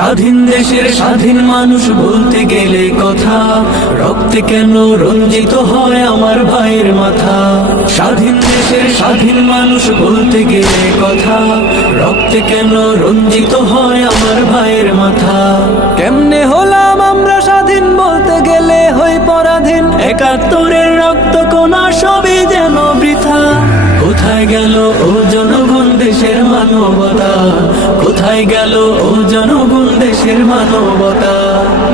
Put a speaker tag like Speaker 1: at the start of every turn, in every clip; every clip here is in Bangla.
Speaker 1: স্বাধীন দেশের স্বাধীন মানুষ বলতে গেলে কথা, রক্তে কেন রঞ্জিত হয় আমার ভাইয়ের মাথা? স্বাধীন দেশের স্বাধীন মানুষ বলতে গেলে কথা, রক্তে কেন রঞ্জিত হয় আমার ভাইয়ের মাথা? কেমনে হলাম আমরা স্বাধীন বলতে গেলে হই পরাধীন? একাত্তরের রক্ত কোনা সবই যেন বৃথা। কোথায় গেল ও জনগণ দেশের মানবতা? কোথায় গেল ও জনগণ দেশের মানবতা?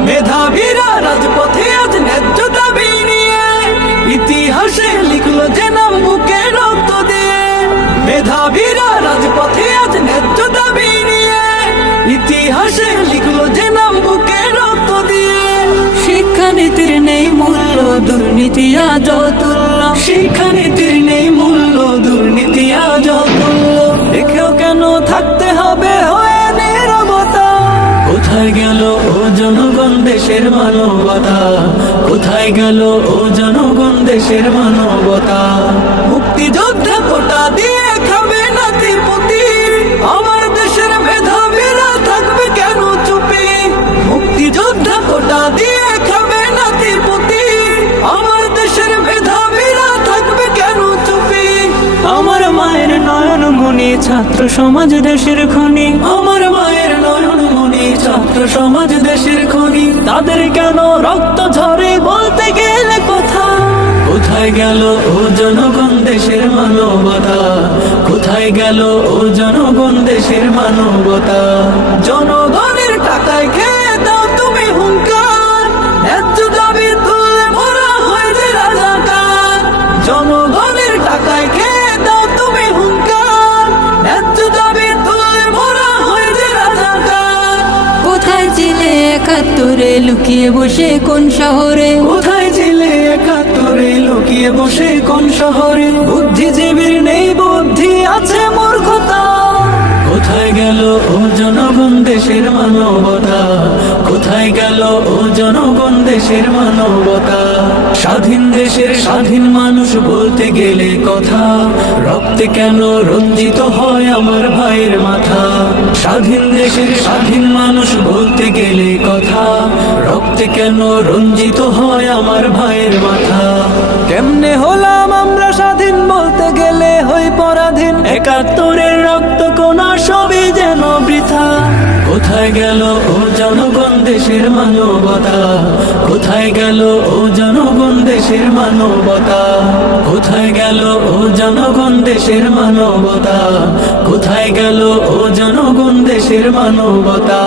Speaker 1: মেধাবীরা রাজপথে আজ ন্যায্য দাবি নিয়ে ইতিহাসে লিখলো যে নাম বুকে রক্ত দিয়ে। মেধাবীরা রাজপথে আজ ন্যায্য দাবি নিয়ে ইতিহাসে লিখলো যে নাম বুকে রক্ত দিয়ে। শিক্ষানীতির নেই মূল্য, দুর্নীতি আজ অতুল্য শিক্ষানীতির কোথায় গেল ও জনগণ দেশের মানবতা? কোথায় গেল ও জনগণ দেশের মানবতা? মুক্তিযোদ্ধা কোটা দিয়ে খাবে নাতি পুতি আমার দেশের মেধাবীরা থাকবে কেন চুপি? মুক্তিযোদ্ধা কোটা দিয়ে খাবে নাতি পুতি আমার দেশের মেধাবীরা থাকবে কেন চুপি? আমার মায়ের নয়ন মনি ছাত্র সমাজ দেশের খনি। আমার মায়ের নয়ন মনি ছাত্র সমাজ, দেশের খনি, তাদের কেন রক্ত ঝরে বলতে গেলে কথা? কোথায় গেল ও জনগণ দেশের মানবতা? কোথায় গেল ও জনগণ দেশের মানবতা? জনগণের
Speaker 2: ছিলে একাত্তরে? লুকিয়ে বসে কোন শহরে?
Speaker 1: কোথায় ছিলে একাত্তরে? লুকিয়ে বসে কোন শহরে? বুদ্ধিজীবীর নেই বুদ্ধি, আছে মূর্খতা। কোথায় গেল ও জনগণ দেশের মানবতা গেল ও জনগণ দেশের মানবতা। স্বাধীন দেশের স্বাধীন মানুষ বলতে গেলে কথা, রক্তে কেন রঞ্জিত হয় আমার ভাইয়ের মাথা? স্বাধীন দেশের স্বাধীন মানুষ বলতে গেলে কথা, রক্তে কেন রঞ্জিত হয় আমার ভাইয়ের মাথা? কেমনে হলাম আমরা স্বাধীন বলতে গেলে হই পরাধীন? একাত্তরের রক্ত কোনা সবই যেন বৃথা? কোথায় গেল ও জনগণ দেশের মানবতা? কোথায় গেল ও জনগণ দেশের মানবতা? কোথায় গেল ও জনগণ দেশের মানবতা? কোথায় গেল ও জনগণ দেশের মানবতা?